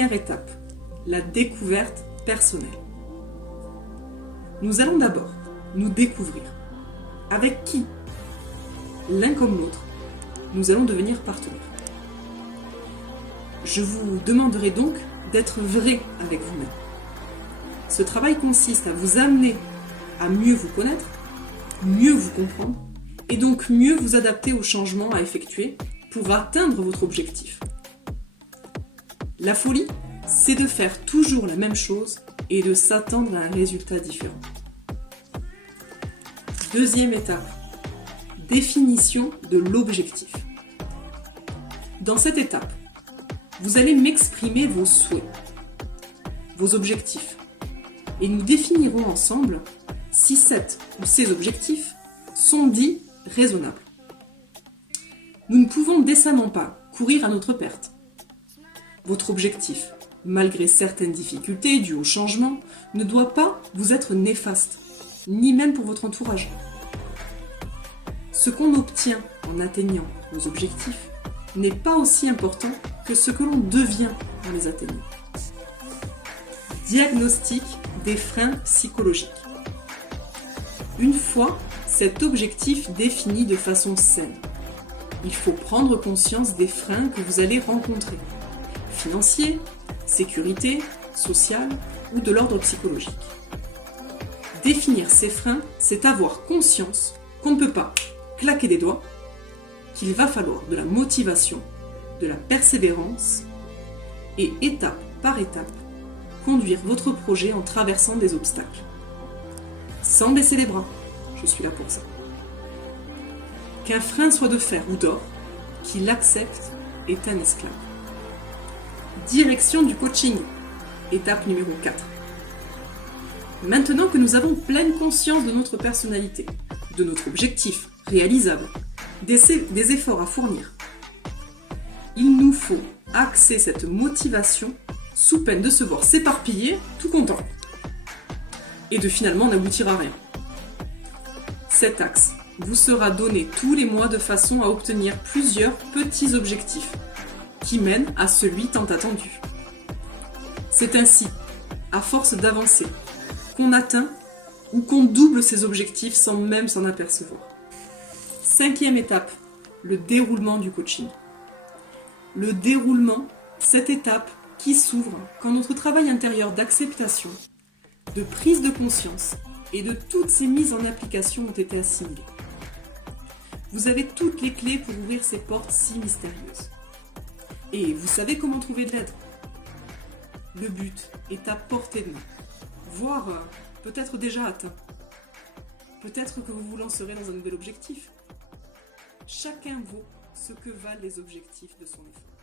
Première étape, la découverte personnelle. Nous allons d'abord nous découvrir. Avec qui? L'un comme l'autre, nous allons devenir partenaires. Je vous demanderai donc d'être vrai avec vous-même. Ce travail consiste à vous amener à mieux vous connaître, mieux vous comprendre, et donc mieux vous adapter aux changements à effectuer pour atteindre votre objectif. La folie, c'est de faire toujours la même chose et de s'attendre à un résultat différent. Deuxième étape, définition de l'objectif. Dans cette étape, vous allez m'exprimer vos souhaits, vos objectifs, et nous définirons ensemble si ces objectifs sont dits raisonnables. Nous ne pouvons décemment pas courir à notre perte. Votre objectif, malgré certaines difficultés dues au changement, ne doit pas vous être néfaste, ni même pour votre entourage. Ce qu'on obtient en atteignant nos objectifs n'est pas aussi important que ce que l'on devient en les atteignant. Diagnostic des freins psychologiques. Une fois cet objectif défini de façon saine, il faut prendre conscience des freins que vous allez rencontrer. Financiers, sécurité, social ou de l'ordre psychologique. Définir ces freins, c'est avoir conscience qu'on ne peut pas claquer des doigts, qu'il va falloir de la motivation, de la persévérance et étape par étape, conduire votre projet en traversant des obstacles. Sans baisser les bras, je suis là pour ça. Qu'un frein soit de fer ou d'or, qui l'accepte est un esclave. Direction du coaching, étape numéro 4. Maintenant que nous avons pleine conscience de notre personnalité, de notre objectif réalisable, des efforts à fournir, il nous faut axer cette motivation sous peine de se voir s'éparpiller tout content et de finalement n'aboutir à rien. Cet axe vous sera donné tous les mois de façon à obtenir plusieurs petits objectifs qui mènent à celui tant attendu. C'est ainsi, à force d'avancer, qu'on atteint ou qu'on double ses objectifs sans même s'en apercevoir. Cinquième étape, le déroulement du coaching. Le déroulement, cette étape qui s'ouvre quand notre travail intérieur d'acceptation, de prise de conscience et de toutes ces mises en application ont été assimilées. Vous avez toutes les clés pour ouvrir ces portes si mystérieuses. Et vous savez comment trouver de l'aide. Le but est à portée de main, voire peut-être déjà atteint. Peut-être que vous vous lancerez dans un nouvel objectif. Chacun vaut ce que valent les objectifs de son effort.